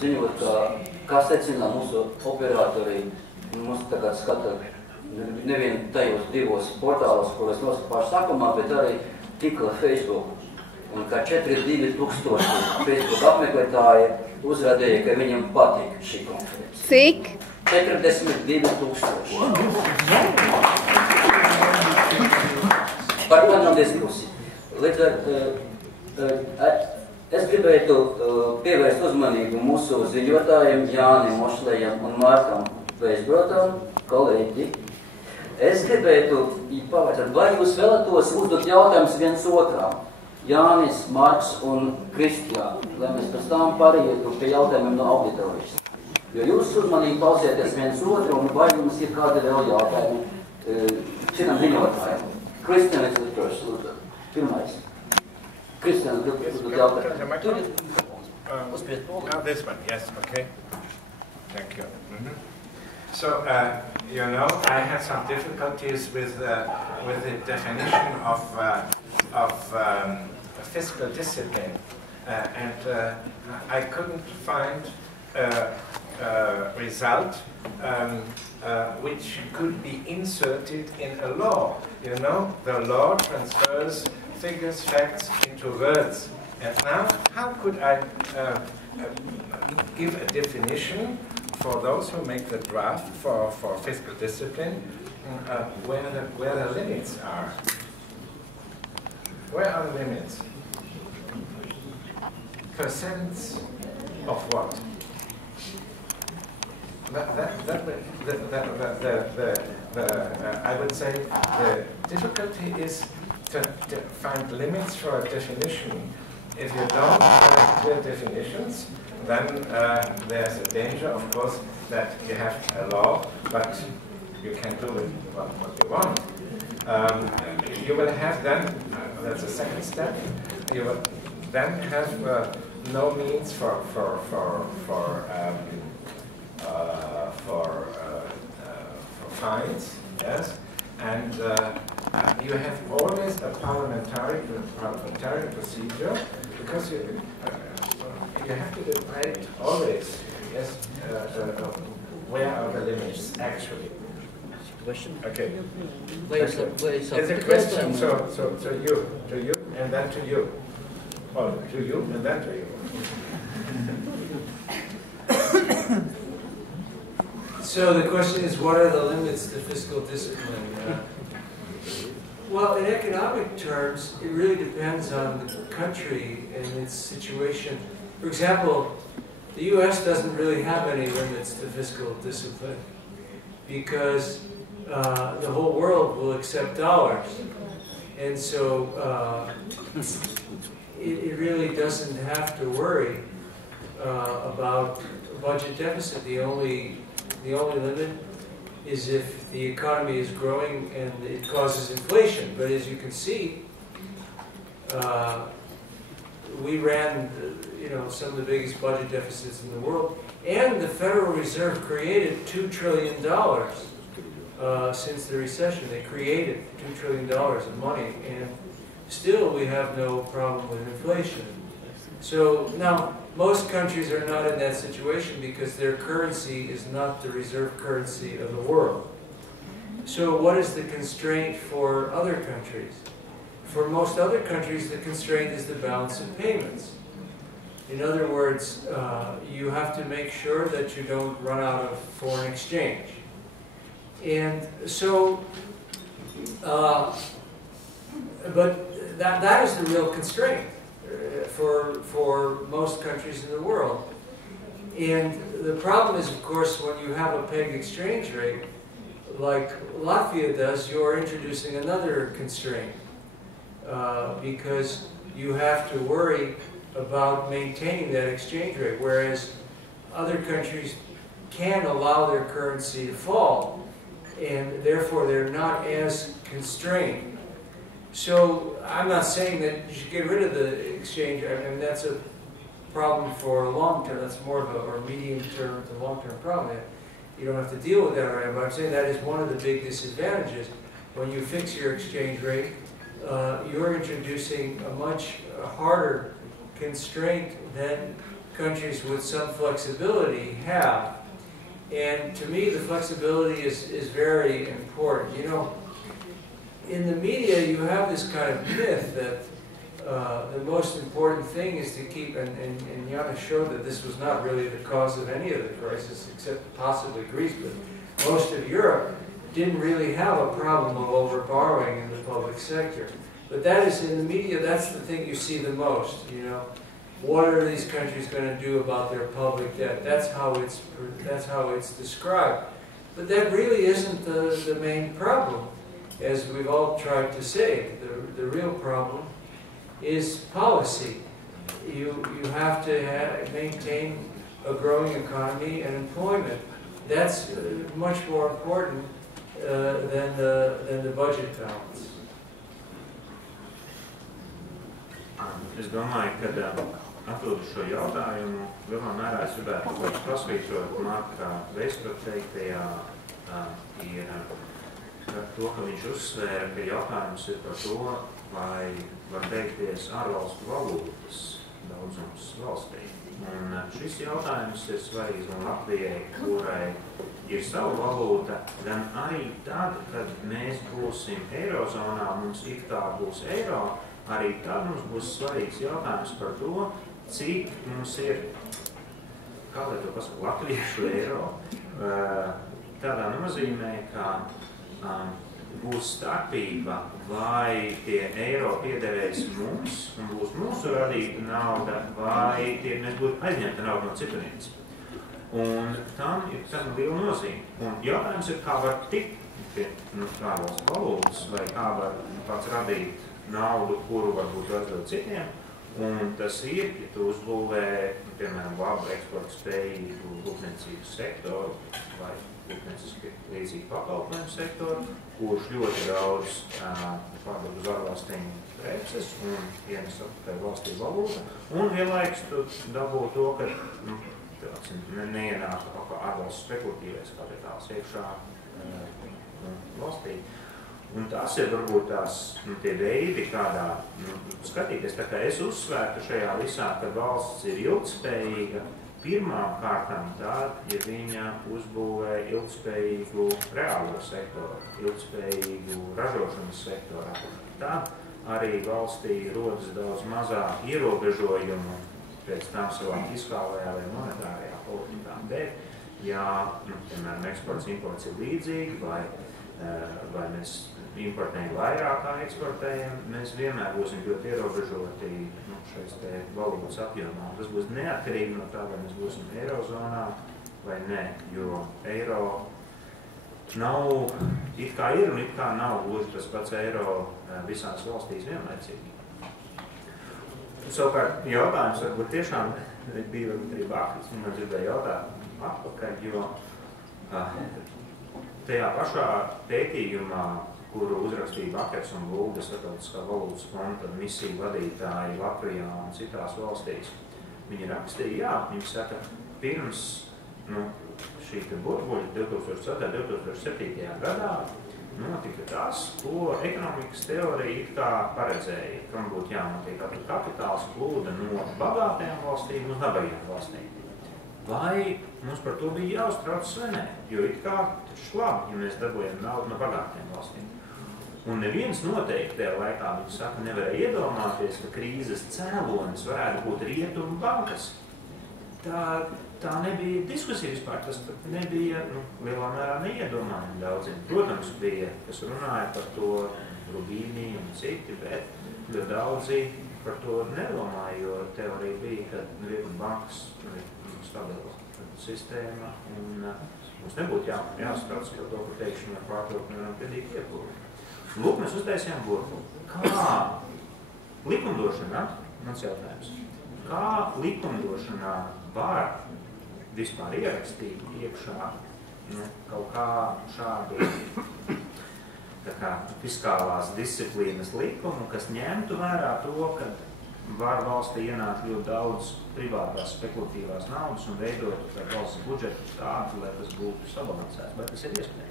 ziņot, kā secina mūsu operatori, mums tagad skata nevien tajos divos portālos, kuros noskapāšu sākumā, bet arī tīkla Facebook. Un kā 42 000 Facebook apmeklētāji uzrādīja, ka viņam patīk šī konferences. Cik? 42 000. Par ko nav diskusija. Līdz ar, es gribētu pievērst uzmanību mūsu ziņotājiem Jānim Mošlejam un Mārtam Veisbrotam, kolēģi. Es gribētu pavaicāt, vai jūs vēlētos uzdot jautājumus viens otram? Jānis, Marks un Kristijā, lai mēs pēc tam pārietu pie jautājumiem no auditorijas. Jo jūs uzmanīgi klausieties viens otru, un vai jums ir kādi vēl jautājumi šinam ziņotājiem? Kristijā, lūdzu, pirmais. Kristijā, lūdzu, jautājumu. This one, yes, okay. Thank you. So, you know, I had some difficulties with the definition of fiscal discipline, and I couldn't find a result which could be inserted in a law. You know, the law transfers figures, facts into words. And now, how could I give a definition for those who make the draft for fiscal discipline, where the limits are? Where are the limits? Percents of what? I would say the difficulty is to find limits for a definition. If you don't have clear definitions, then there's a danger, of course, that you have a law, but you can do with what you want. You will have then, that's the second step, you will then have no means for fines, yes, and you have always a parliamentary procedure, because you have to decide always, yes, where are the limits actually. Question? Okay. It's a question, so to you, and then to you. Or to you, and then to you. So the question is, what are the limits to fiscal discipline? Well, in economic terms, it really depends on the country and its situation. For example, the U.S. doesn't really have any limits to fiscal discipline because the whole world will accept dollars. And so it really doesn't have to worry about a budget deficit. The only limit is if the economy is growing and it causes inflation. But as you can see, we ran, some of the biggest budget deficits in the world, and the Federal Reserve created $2 trillion since the recession. They created $2 trillion of money, and still we have no problem with inflation. So now, most countries are not in that situation because their currency is not the reserve currency of the world. So what is the constraint for other countries? For most other countries, the constraint is the balance of payments. In other words, you have to make sure that you don't run out of foreign exchange. And so, but that is the real constraint for most countries in the world. And the problem is, of course, when you have a pegged exchange rate, like Latvia does, you're introducing another constraint because you have to worry about maintaining that exchange rate, whereas other countries can allow their currency to fall, and therefore they're not as constrained. So I'm not saying that you should get rid of the exchange. I mean, that's a problem for a long term. That's more of a medium term to long term problem. You don't have to deal with that right now. But I'm saying that is one of the big disadvantages. When you fix your exchange rate, you're introducing a much harder constraint than countries with some flexibility have. And to me, the flexibility is very important. You know, in the media, you have this kind of myth that the most important thing is to keep, and Jana showed that this was not really the cause of any of the crisis, except possibly Greece, but most of Europe didn't really have a problem of overborrowing in the public sector. But that is, in the media, that's the thing you see the most, you know. What are these countries going to do about their public debt? That's how it's described. But that really isn't the main problem, as we've all tried to say. The real problem is policy. You have to maintain a growing economy and employment. That's much more important than the budget balance. Es domāju, ka atbildu šo jautājumu lielā mērā es gribētu pasvītrot Marka Veistra teiktajā ir par to, ka viņš uzsvēra, ka jautājums ir par to, vai var beigties ārvalstu valūtas daudzums valstī. Un šis jautājums ir svarīgs gan Latvijai, kurai ir savu valūta, gan arī tad, kad mēs būsim Eirozonā, mums it kā būs eiro, arī tad mums būs svarīgs jautājums par to, cik mums ir, kā lai to pasaka, latviešu eiro, tādā nozīmē, ka būs starpība, vai tie eiro piederēs mums un būs mūsu radīta nauda, vai mēs būtu aizņemta nauda no citurienes. Un tam ir liela nozīme. Un jautājums ir, kā var tikt pie ārvalstu valūtas, vai kā var pats radīt naudu, kuru varbūt aizdod citiem. Un tas ir, ja tu uzbūvē, piemēram, labu eksporta spējīgu rūpniecības sektoru vai rūpnieciski līdzīgu pakalpojumu sektoru, kurš ļoti daudz pārdod uz ārvalstīm preces un ienes atpakaļ valstī valūtu. Un vienlaikus tu dabū to, ka neienāk ārvalstu spekulatīvais kapitāls iekšā valstī. Un tas ir varbūt tie veidi, kādā skatīties. Tā kā es uzsvērtu šajā visā, ka valsts ir ilgspējīga, pirmām kārtām tad, ja viņa uzbūvē ilgspējīgu reālo sektoru, ilgspējīgu ražošanas sektorā, tad arī valstī rodas daudz mazāk ierobežojumu pēc tam savā fiskālajā vai monetārajā politikā. Bet, ja, piemēram, eksports imports ir līdzīgi, vai mēs importējam vairāk kā eksportējam, mēs vienmēr būsim ļoti ierobežoti šais te valūtas apjomā. Tas būs neatkarīgi no tā, vai mēs būsim Eirozonā vai nē, jo eiro nav, it kā ir un it kā nav gluži tas pats eiro visās valstīs vienlaicīgi. Savukārt jautājums varbūt tiešām bija arī Bākis, un man gribēja jautāt atpakaļ, jo tajā pašā pētījumā, kuru uzrakstīja Bakers un Lūga Starptautiskā valūtas fonda misiju vadītāji Latvijā un citās valstīs. Viņi rakstīja, jā, viņi saka, pirms šī burbuļa 2007. gadā notika tas, ko ekonomikas teorija it kā paredzēja, kam būtu jānotiek kapitāls plūda no bagātajām valstīm uz nabagajām valstīm. Vai mums par to bija jāuztrauc vai nē? Jo it kā taču labi, ja mēs dabūjam naudu no bagātajām valstīm. Un neviens noteikti tajā laikā, viņi saka, nevarēja iedomāties, ka krīzes cēlonis varētu būt rietumu bankas. Tā nebija diskusija vispār, tas nebija lielā mērā neiedomājumi daudziem. Protams, bija, kas runāja par to Rubīnī un citi, bet ļoti daudzi par to nedomāja, jo teorija bija, ka rietumu bankas ir stabila sistēma un mums nebūtu jāstrauc par to, ka teikšana ar pārtraukuma kredīti iepūri. Lūk, mēs uztaisījām burbuļu. Kā likumdošanā, mans jautājums, kā likumdošanā var vispār ierakstīt iekšā kaut kā šādu fiskālās disciplīnas likumu, kas ņemtu vērā to, ka var valstī ienākt ļoti daudz privātās spekulatīvās naudas un veidot valsts budžetu tādu, lai tas būtu sabalansēts. Vai tas ir iespējams?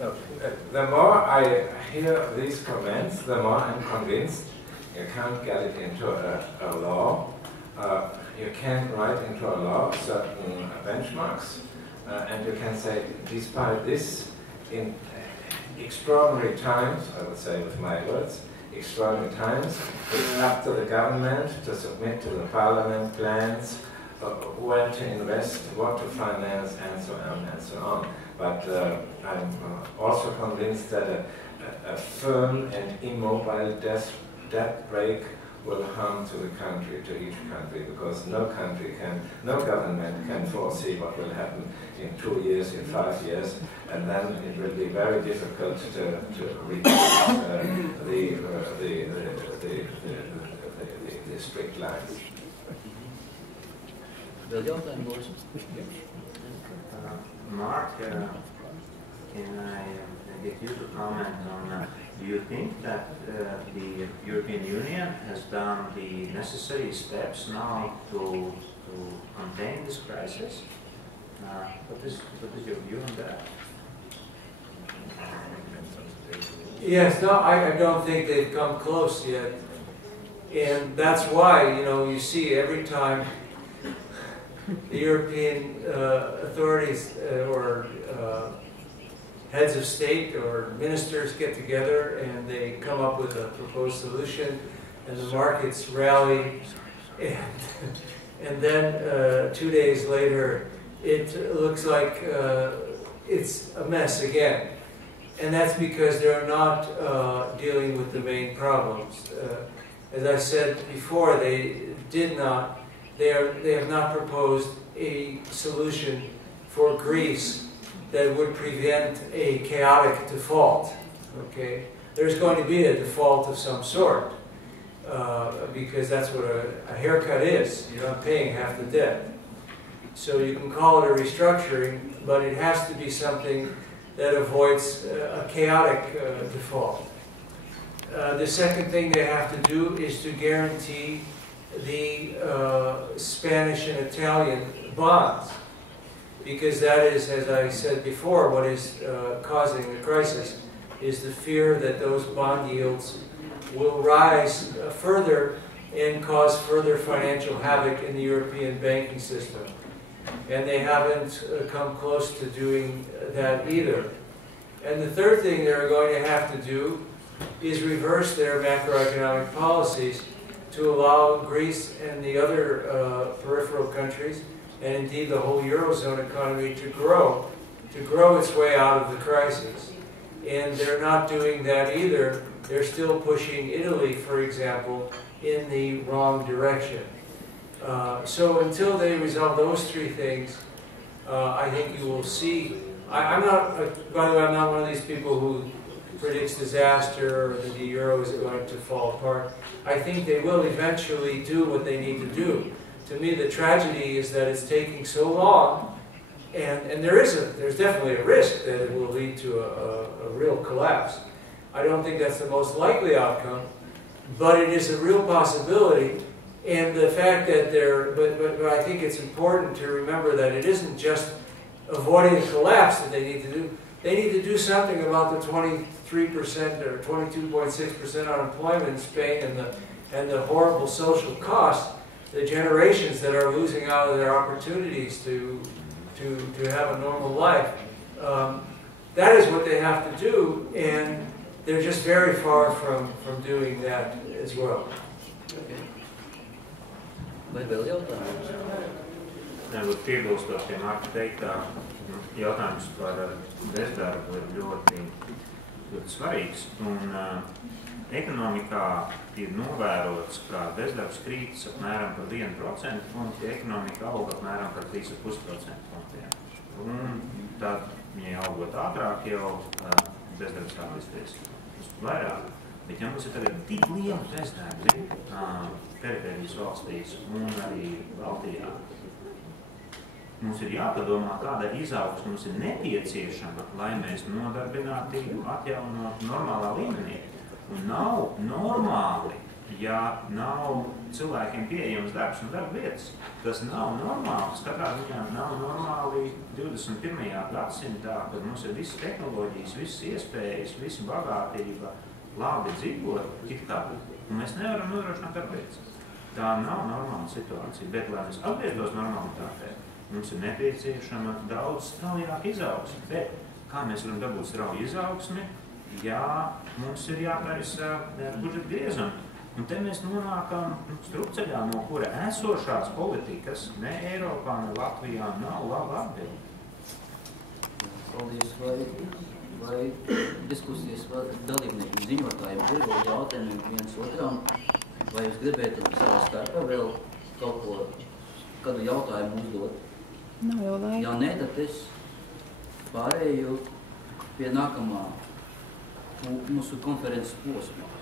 No, the more I hear these comments, the more I'm convinced you can't get it into a law. You can write into a law certain benchmarks, and you can say, despite this, in extraordinary times, I would say with my words, extraordinary times, it's up to the government to submit to the parliament plans, where to invest, what to finance, and so on and so on. But I'm also convinced that a firm and immobile debt break will harm to the country, to each country, because no government can foresee what will happen in 2 years, in 5 years, and then it will be very difficult to reduce the strict lines. Mark, can I get you to comment on, do you think that the European Union has done the necessary steps now to contain this crisis? What is your view on that? Yes, no, I don't think they've come close yet. And that's why, you see every time the European authorities or heads of state or ministers get together and they come up with a proposed solution, and the markets rally, and then 2 days later it looks like it's a mess again. And that's because they're not dealing with the main problems. As I said before, they have not proposed a solution for Greece that would prevent a chaotic default. Okay, there's going to be a default of some sort because that's what a haircut is. You're not paying half the debt, so you can call it a restructuring, but it has to be something that avoids a chaotic default. The second thing they have to do is to guarantee the Spanish and Italian bonds, because that is, as I said before, what is causing the crisis is the fear that those bond yields will rise further and cause further financial havoc in the European banking system. And they haven't come close to doing that either. And the third thing they're going to have to do is reverse their macroeconomic policies to allow Greece and the other peripheral countries, and indeed the whole Eurozone economy, to grow its way out of the crisis. And they're not doing that either. They're still pushing Italy, for example, in the wrong direction. So until they resolve those three things, I think you will see. I'm not, by the way, I'm not one of these people who predicts disaster or that the euro is going to fall apart. I think they will eventually do what they need to do. To me, the tragedy is that it's taking so long, and there's definitely a risk that it will lead to a real collapse. I don't think that's the most likely outcome, but it is a real possibility. And the fact that but I think it's important to remember that it isn't just avoiding a collapse that they need to do. They need to do something about the 23% or 22.6% unemployment in Spain and the horrible social costs, the generations that are losing out of their opportunities to have a normal life. That is what they have to do, and they're just very far from doing that as well. Varbūt piebilstot pie Marka teiktā, jautājums par bezdarbu ir ļoti svarīgs. Un ekonomikā ir novērots, ka bezdarbs krītas apmēram par 1% punktu, ja ekonomika auga apmēram par 3,5% punktiem. Un tad, ja augot ātrāk, jau bezdarbs attīsties uz vairāk. Bet ja mums ir tagad tik liela bezdarbs perifērijas valstīs un arī Baltijā, mums ir jāpadomā, kāda izaugsme mums ir nepieciešama, lai mēs nodarbinātību atjaunot normālā līmenī. Un nav normāli, ja nav cilvēkiem pieejams darbs un darba vietas, tas nav normāli. Tas katrā ziņā nav normāli 21. gadsimtā, kad mums ir visas tehnoloģijas, visas iespējas, visa bagātība, labi dzīvot, it kā, un mēs nevaram nodrošināt darba vietas. Tā nav normāla situācija, bet, lai mēs atgrieztos normalitātē, mums ir nepieciešama daudz straujāka izaugsme. Bet kā mēs varam dabūt strauju izaugsmi, ja mums ir jātaisa budžeta griezumi? Un te mēs nonākam strupceļā, no kura esošās politikas ne Eiropā, ne Latvijā nav laba atbilde. Paldies, vai diskusijas dalībniekiem ziņotājiem ir jautājumi viens otram, vai jūs gribētu savā starpā vēl kaut ko, kādu jautājumu uzdot? Nav jau laika. Ja nē, tad es pārēju pie nākamā mūsu konferences posma.